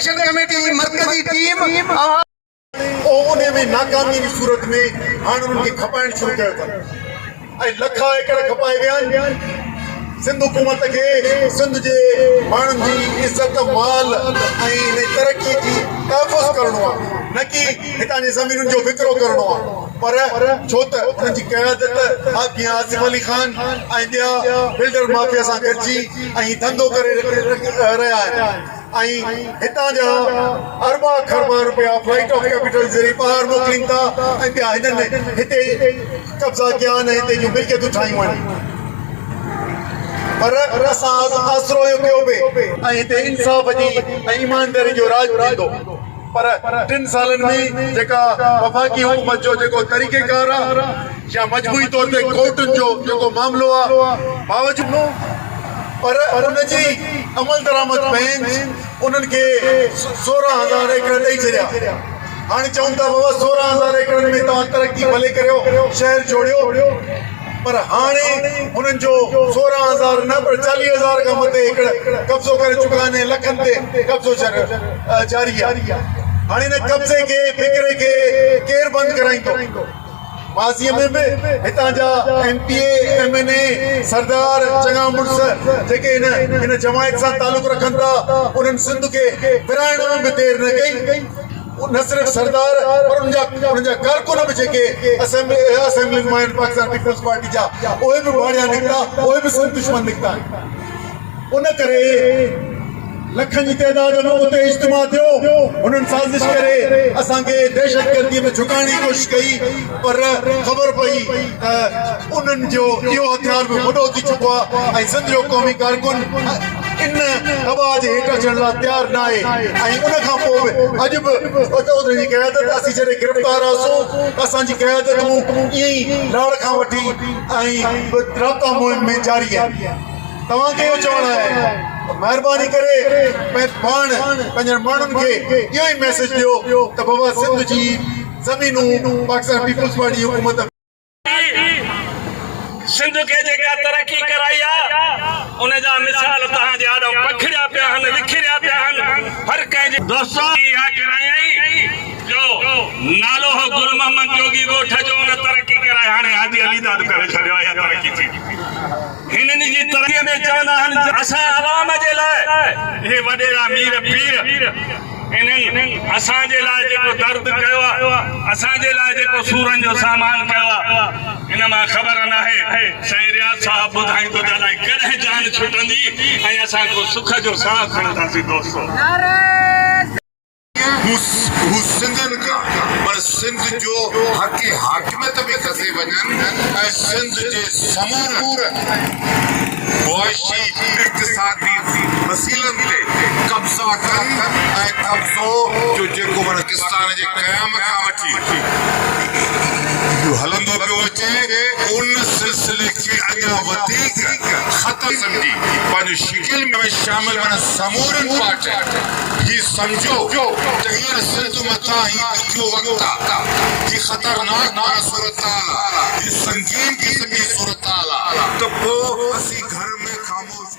election committee मरकजी टीम उन्हें में नाकामी की सूरत में हाणे उनके खपाइण शुरू कयो अथनि लखा एकड़ खपाए विया सिंध हुकूमत के सिंध के माण्हुनि जी इज्जत माल ऐं तरक्की की तहफ़ुज़ करणो आहे न कि हितां जी ज़मीनुनि जो विकिरो करणो आहे पर छो त उन्हनि जी क़यादत हाकी आसिफ अली खान ऐं ॿिया बिल्डर माफिया सां गॾिजी ऐं धंधो करे रहिया आहिनि ऐं हितां जा अरबा खरबा रुपया फ्लाइट ऑफ कैपिटल ज़रिए ॿाहिरि मोकिलीनि था ऐं ॿिया हिननि हिते कब्ज़ा कया आहिनि हिते जूं मिल्कियतूं ठाहियूं आहिनि पर असां आसरो कयो पिए ऐं हिते इंसाफ़ जी ऐं ईमानदारी जो राज थींदो पर 3 सालनि में जेका वफ़ाक़ी हुकूमत जो जेको तरीक़ेकार आहे या मजबूरी तौर ते कोर्टुनि जो जेको मामिलो आहे बावजूदि पर उनजी अमल दरामद बेंच उन्हनि खे 16,000 एकड़ ॾेई छॾिया हाणे चवनि था बाबा 16,000 एकड़नि में तव्हां तरक़ी भले करियो शहर जोड़ियो पर हाणे उन्हनि जो 16,000 न पर 40,000 खां मथे एकड़ कब्ज़ो करे चुका आहिनि लखनि ते कब्ज़ो जारी आहे हाणे हिन कब्ज़े खे फिक्रे खे केरु बंदि कराईंदो माज़ीअ में बि हितां जा MPA MNA सरदार चङा मुड़ुस जेके हिन जमायत सां तालुक़ रखनि था उन्हनि सिंध खे विराइण में बि देरि न कई न सिर्फ सरदार पर उनजा कारकुन भी जेके असेंबली में पाकिस्तान पीपल्स पार्टी जा उहे भी भाड़िया निकता उहे भी सिंध दुश्मन निकता उन करे लखन की तादाद में उते इज्तिमा थियो उन्हनि साजिश करे असांखे दहशतगर्दी में झुकाइण जी कोशिश कई पर ख़बर पई उन्हनि जो इहो हथियार भी वॾो थी चुको आहे ऐं सिंध जो क़ौमी कारकुन इन दबा जे हेठि अचण लाइ तयारु न आहे ऐं उन खां पोइ अॼु बि चौधरी जी क़यादत असीं जॾहिं गिरफ़्तार हुआसीं असांजी क़यादतूं ईअं ई लाड़ खां वठी ऐं राब्ता मुहिम में जारी आहे तव्हांखे इहो चवणु आहे महिरबानी करे पाण पंहिंजनि माण्हुनि खे इहो ई मैसेज ॾियो त बाबा सिंध जी ज़मीनूं पाकिस्तान पीपल्स पार्टी हुकूमत सिंध के जेका तरक्की कराई आहे उन जा मिसाल तव्हांजे आॾो पखिड़िया पिया आहिनि विखिरिया पिया आहिनि हर कंहिंजे दोस्तो इहा कराई जो नालो हो गुल मोहम्मद जोगी ॻोठ जो उन तरक्की कराई हाणे हाजी अलीदाद करे छॾियो आहे तरक्की थी हिननि जी तरक़ीअ में चवंदा आहिनि असां आवाम जे लाइ हे वॾेरा मीर पीर इन्हनि असांजे लाइ जेको दर्द कयो आहे असांजे लाइ जेको सूरनि जो सामान कयो आहे इन मां ख़बर न आहे साईं रियाज़ साहब ॿुधाईंदो त अलाए कॾहिं जान छुटंदी ऐं असां को सुख जो साह खणंदासीं दोस्तो सिंधनि खां पर सिंध जो हक़ी हाकिमियत बि खसे वञनि ऐं सिंध जे समूर मुआशी इक़्तिसादी मसीलनि ते कब्ज़ा कनि ऐं कब्ज़ो जो जेको माना पाकिस्तान जे क़याम खां वठी हलंदो पियो अचे उन सिलसिले खे अॻियां वधीक ख़तरु सम्झी पंहिंजो शिकिल में शामिल माना समूरनि पार्टियुनि ही समझो त हींअर सिंध मथां ही ॾुखियो वक़्तु आहे ही ख़तरनाक माना सूरताल आहे ही संगीन क़िस्म जी सूरताल आहे त पोइ असीं घर में ख़ामोश